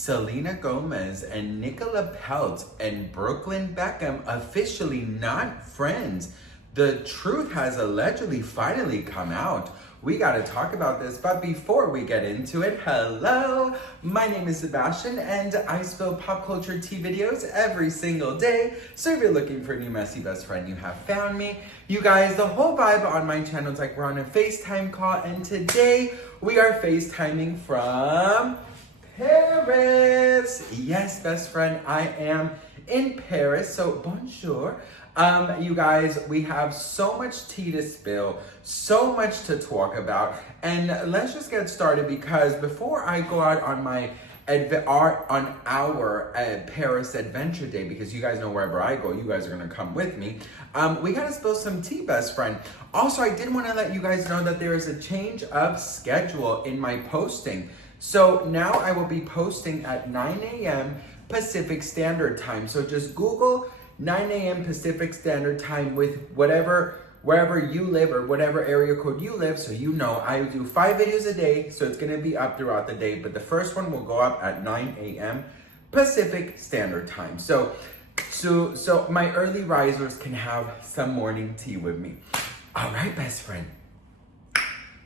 Selena Gomez and Nicola Peltz and Brooklyn Beckham officially not friends. The truth has allegedly finally come out. We gotta talk about this, but before we get into it, hello! My name is Sebastian and I spill pop culture tea videos every single day. So if you're looking for a new messy best friend, you have found me. You guys, the whole vibe on my channel is like we're on a FaceTime call, and today we are FaceTiming from Paris. Yes, best friend, I am in Paris, so bonjour. You guys, we have so much tea to spill, so much to talk about, and let's just get started because before I go out on my our Paris adventure day, because you guys know wherever I go, you guys are gonna come with me. We gotta spill some tea, best friend. Also, I did want to let you guys know that there is a change of schedule in my posting. So now I will be posting at 9 a.m. Pacific Standard Time. So just Google 9 a.m. Pacific Standard Time with wherever you live or whatever area code you live, so you know. I do 5 videos a day, so it's gonna be up throughout the day, but the first one will go up at 9 a.m. Pacific Standard Time. So my early risers can have some morning tea with me. All right, best friend.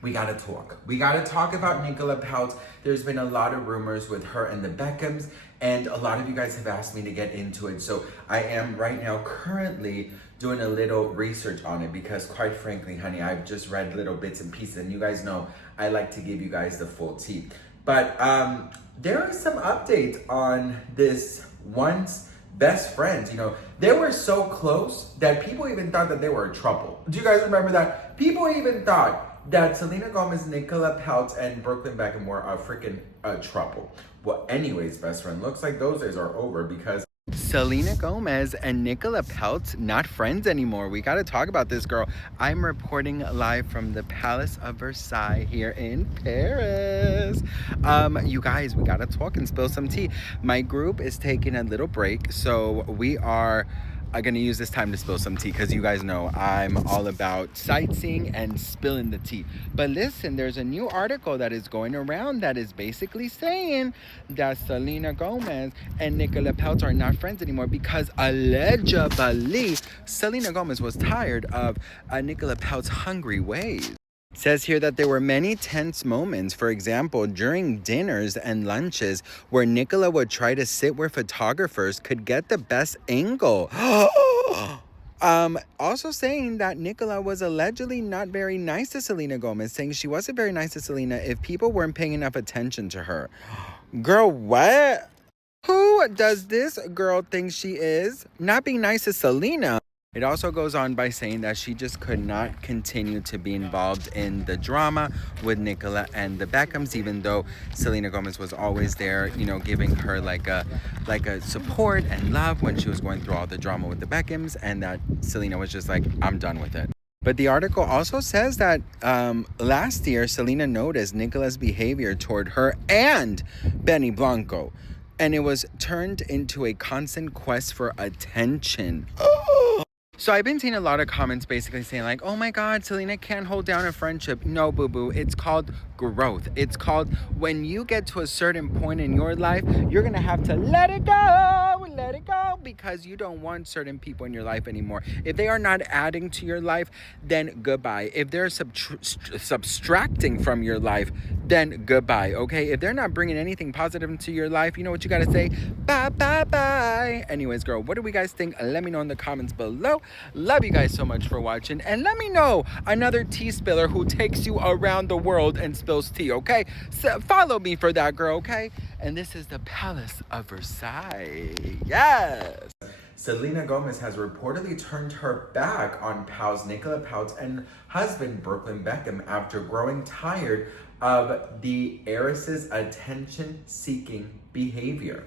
We gotta talk. We gotta talk about Nicola Peltz. There's been a lot of rumors with her and the Beckhams, and a lot of you guys have asked me to get into it. So I am right now currently doing a little research on it because quite frankly, honey, I've just read little bits and pieces, and you guys know I like to give you guys the full tea. But there are some updates on this once best friends. You know, they were so close that people even thought that they were in trouble. Do you guys remember that? People even thought that Selena Gomez, Nicola Peltz, and Brooklyn Beckham were a freaking trouble. Well, anyways, best friend, looks like those days are over because Selena Gomez and Nicola Peltz not friends anymore. We got to talk about this, girl. I'm reporting live from the Palace of Versailles here in Paris. You guys, we got to talk and spill some tea. My group is taking a little break, so we are gonna use this time to spill some tea because you guys know I'm all about sightseeing and spilling the tea. But listen, there's a new article that is going around that is basically saying that Selena Gomez and Nicola Peltz are not friends anymore because allegedly Selena Gomez was tired of Nicola Peltz's hungry ways. It says here that there were many tense moments, for example, during dinners and lunches where Nicola would try to sit where photographers could get the best angle. Also saying that Nicola was allegedly not very nice to Selena Gomez, saying she wasn't very nice to Selena if people weren't paying enough attention to her. Girl, what? Who does this girl think she is? Not being nice to Selena. It also goes on by saying that she just could not continue to be involved in the drama with Nicola and the Beckhams, even though Selena Gomez was always there, you know, giving her like a support and love when she was going through all the drama with the Beckhams, and that Selena was just like, I'm done with it. But the article also says that last year, Selena noticed Nicola's behavior toward her and Benny Blanco, and it was turned into a constant quest for attention. So I've been seeing a lot of comments basically saying like, oh my God, Selena can't hold down a friendship. No, boo-boo. It's called growth. It's called when you get to a certain point in your life, you're going to have to let it go because you don't want certain people in your life anymore. If they are not adding to your life, then goodbye. If they're subtracting from your life, then goodbye, okay? If they're not bringing anything positive into your life, you know what you got to say? Bye, bye, bye. Anyways, girl, what do we guys think? Let me know in the comments below. Love you guys so much for watching, and let me know another tea spiller who takes you around the world and spills tea, okay? So follow me for that, girl, okay? And this is the Palace of Versailles. Yes! Selena Gomez has reportedly turned her back on pals Nicola Peltz and husband Brooklyn Beckham after growing tired of the heiress's attention-seeking behavior.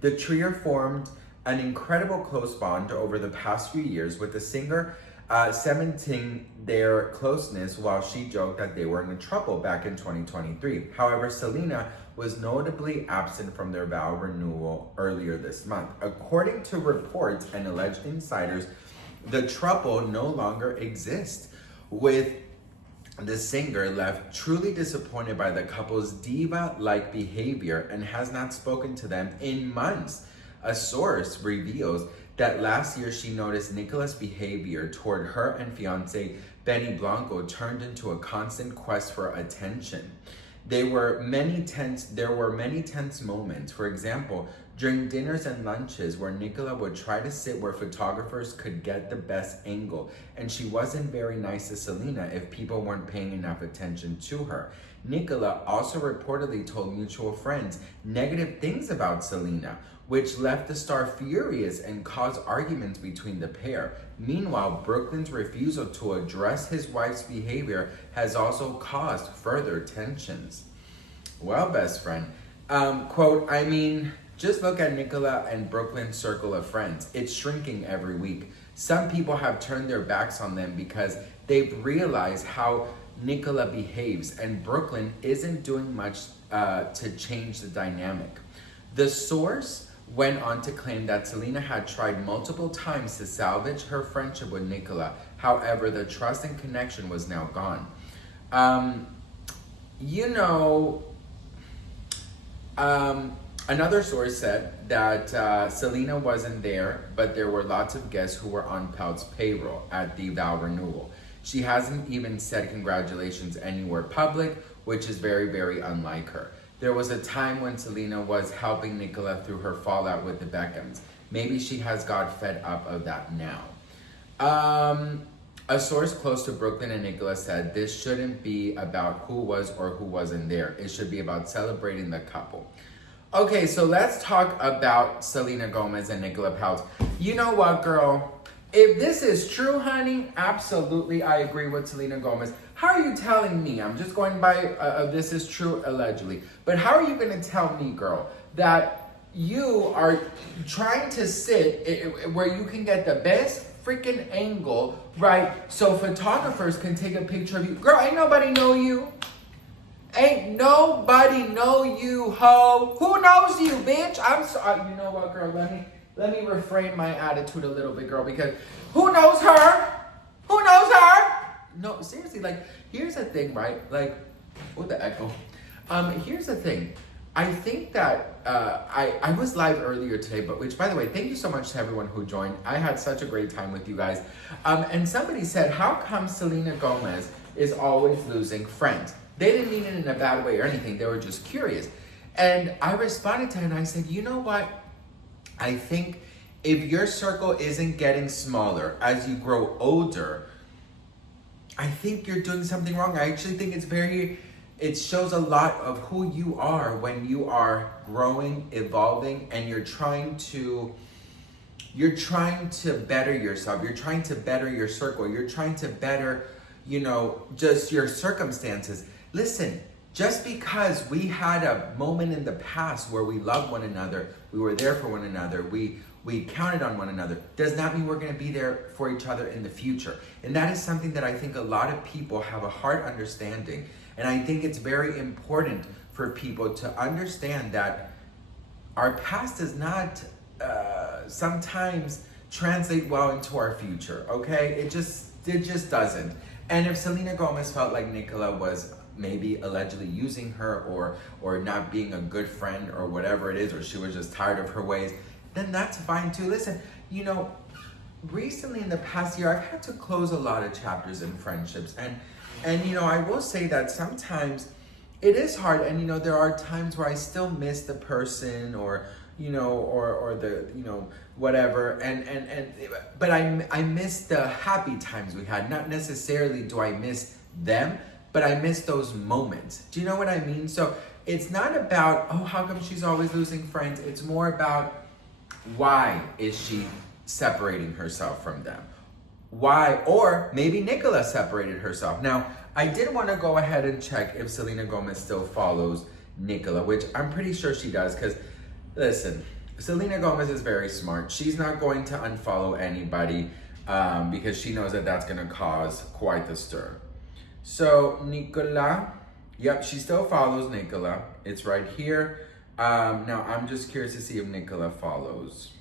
The trio formed an incredible close bond over the past few years, with the singer cementing their closeness while she joked that they were in trouble back in 2023. However, Selena was notably absent from their vow renewal earlier this month. According to reports and alleged insiders, the trouble no longer exists, with The singer left truly disappointed by the couple's diva-like behavior and has not spoken to them in months. A source reveals that last year she noticed Nicola's behavior toward her and fiancé Benny Blanco turned into a constant quest for attention. There were many tense moments. For example, during dinners and lunches where Nicola would try to sit where photographers could get the best angle, and she wasn't very nice to Selena if people weren't paying enough attention to her. Nicola also reportedly told mutual friends negative things about Selena, which left the star furious and caused arguments between the pair. Meanwhile, Brooklyn's refusal to address his wife's behavior has also caused further tensions. Well, best friend, quote, I mean, just look at Nicola and Brooklyn's circle of friends. It's shrinking every week. Some people have turned their backs on them because they've realized how Nicola behaves, and Brooklyn isn't doing much to change the dynamic. The source went on to claim that Selena had tried multiple times to salvage her friendship with Nicola. However, the trust and connection was now gone. Another source said that Selena wasn't there, but there were lots of guests who were on Peltz's payroll at the vow renewal. She hasn't even said congratulations anywhere public, which is very, very unlike her. There was a time when Selena was helping Nicola through her fallout with the Beckhams. Maybe she has got fed up of that now. A source close to Brooklyn and Nicola said this shouldn't be about who was or who wasn't there. It should be about celebrating the couple. Okay, so let's talk about Selena Gomez and Nicola Peltz. You know what, girl? If this is true, honey, absolutely, I agree with Selena Gomez. How are you telling me? I'm just going by this is true, allegedly. But how are you going to tell me, girl, that you are trying to sit where you can get the best freaking angle, right? So photographers can take a picture of you. Girl, ain't nobody know you. Ain't nobody know you, ho. Who knows you, bitch? I'm sorry. You know what, girl? Let me reframe my attitude a little bit, girl, because who knows her? Who knows her? No, seriously, like, here's the thing, right? Like, what the echo? Here's the thing. I think that I was live earlier today, but which, by the way, thank you so much to everyone who joined. I had such a great time with you guys. And somebody said, how come Selena Gomez is always losing friends? They didn't mean it in a bad way or anything. They were just curious. And I responded to her and I said, you know what? I think if your circle isn't getting smaller as you grow older, I think you're doing something wrong. I actually think it shows a lot of who you are when you are growing, evolving, and you're trying to better yourself. You're trying to better your circle. You're trying to better, just your circumstances. Listen, just because we had a moment in the past where we loved one another, we were there for one another, we counted on one another, does not mean we're going to be there for each other in the future. And that is something that I think a lot of people have a hard understanding. And I think it's very important for people to understand that our past does not sometimes translate well into our future, okay? It just doesn't. And if Selena Gomez felt like Nicola was maybe allegedly using her or not being a good friend or whatever it is, or she was just tired of her ways, then that's fine too. Listen, recently in the past year, I've had to close a lot of chapters in friendships. And I will say that sometimes it is hard. And, there are times where I still miss the person or the, whatever. But I miss the happy times we had. Not necessarily do I miss them, but I miss those moments. Do you know what I mean? So it's not about, oh, how come she's always losing friends? It's more about why is she separating herself from them? Why? Or maybe Nicola separated herself. Now, I did want to go ahead and check if Selena Gomez still follows Nicola, which I'm pretty sure she does, because listen, Selena Gomez is very smart. She's not going to unfollow anybody because she knows that that's going to cause quite the stir. So Nicola, yep, she still follows Nicola. It's right here. Now I'm just curious to see if Nicola follows.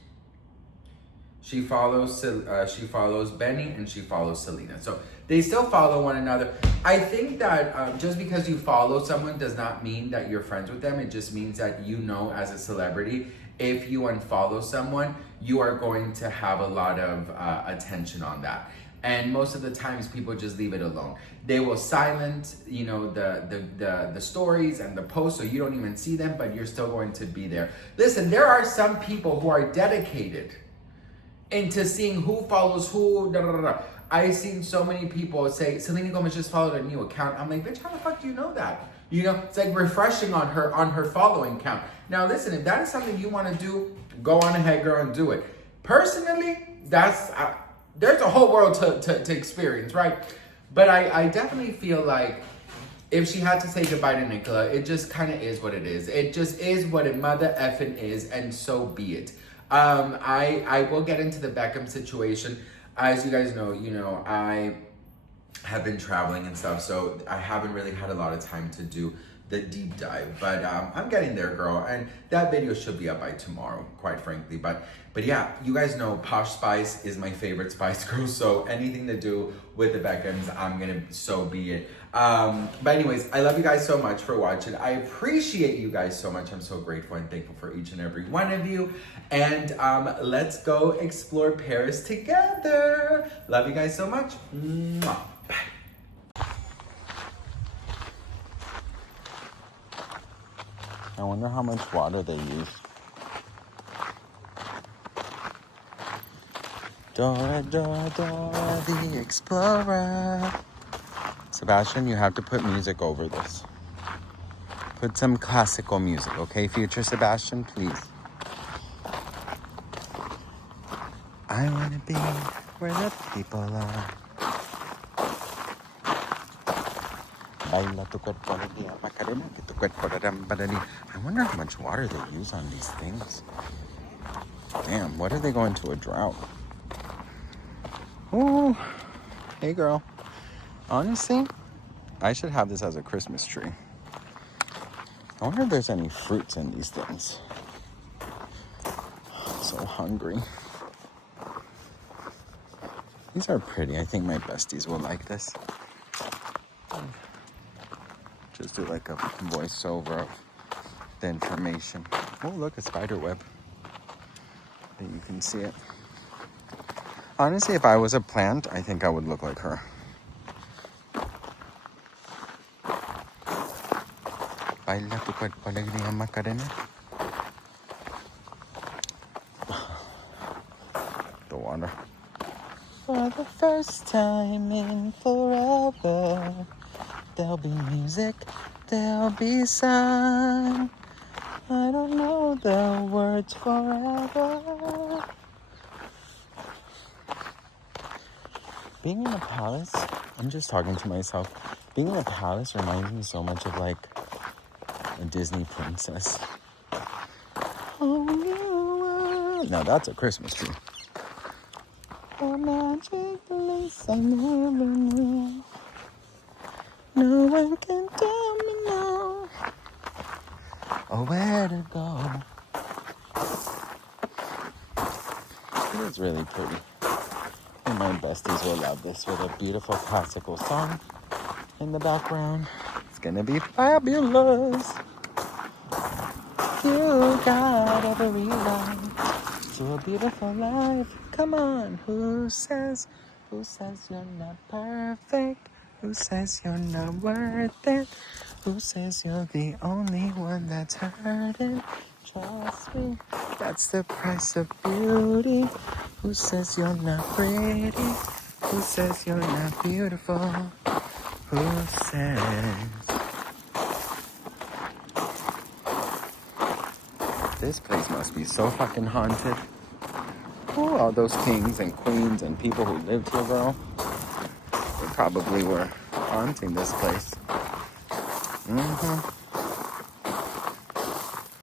She follows Benny, and she follows Selena. So they still follow one another. I think that just because you follow someone does not mean that you're friends with them. It just means that you know, as a celebrity, if you unfollow someone, you are going to have a lot of attention on that. And most of the times people just leave it alone. They will silence, you know, the stories and the posts, so you don't even see them, but you're still going to be there. Listen, there are some people who are dedicated into seeing who follows who. I've seen so many people say, Selena Gomez just followed a new account. I'm like, bitch, how the fuck do you know that? You know, it's like refreshing on her following count. Now listen, if that is something you want to do, go on ahead, girl, and do it. Personally, that's there's a whole world to experience, right? But I definitely feel like if she had to say goodbye to Nicola, it just kind of is what it is. It just is what it mother effing is, and so be it. I will get into the Beckham situation. As you guys know, I have been traveling and stuff, so I haven't really had a lot of time to do the deep dive, but I'm getting there, girl, and that video should be up by tomorrow, quite frankly. But yeah, you guys know Posh Spice is my favorite Spice Girl, so anything to do with the Beckhams, I'm gonna so be it. But anyways, I love you guys so much for watching. I appreciate you guys so much. I'm so grateful and thankful for each and every one of you. And let's go explore Paris together. Love you guys so much. Mwah. I wonder how much water they use. Dora, Dora, Dora the Explorer. Sebastian, you have to put music over this. Put some classical music, okay? Future Sebastian, please. I want to be where the people are. Baila tu cuerpo alegría, Macarena, que tu cuerpo rarambarari. I wonder how much water they use on these things. Damn, what if they go into a drought? Ooh, hey girl. Honestly, I should have this as a Christmas tree. I wonder if there's any fruits in these things. I'm so hungry. These are pretty. I think my besties will like this. Just do like a voiceover of the information. Oh, look, a spider web. That you can see it. Honestly, if I was a plant, I think I would look like her. Baila tu cuerpo alegría, Macarena. The water. For the first time in forever, there'll be music, there'll be sun. I don't know the words forever. Being in a palace, I'm just talking to myself. Being in a palace reminds me so much of like a Disney princess. Oh, now that's a Christmas tree. Oh, magic bliss I never knew. No one can tell me now. Oh, where to go. It is really pretty. And my besties will love this with a beautiful classical song in the background. It's gonna be fabulous. You got every right to a beautiful life. Come on, who says you're not perfect? Who says you're not worth it? Who says you're the only one that's hurting? Trust me, that's the price of beauty. Who says you're not pretty? Who says you're not beautiful? Who says? This place must be so fucking haunted. Oh, all those kings and queens and people who lived here, bro. They probably were haunting this place.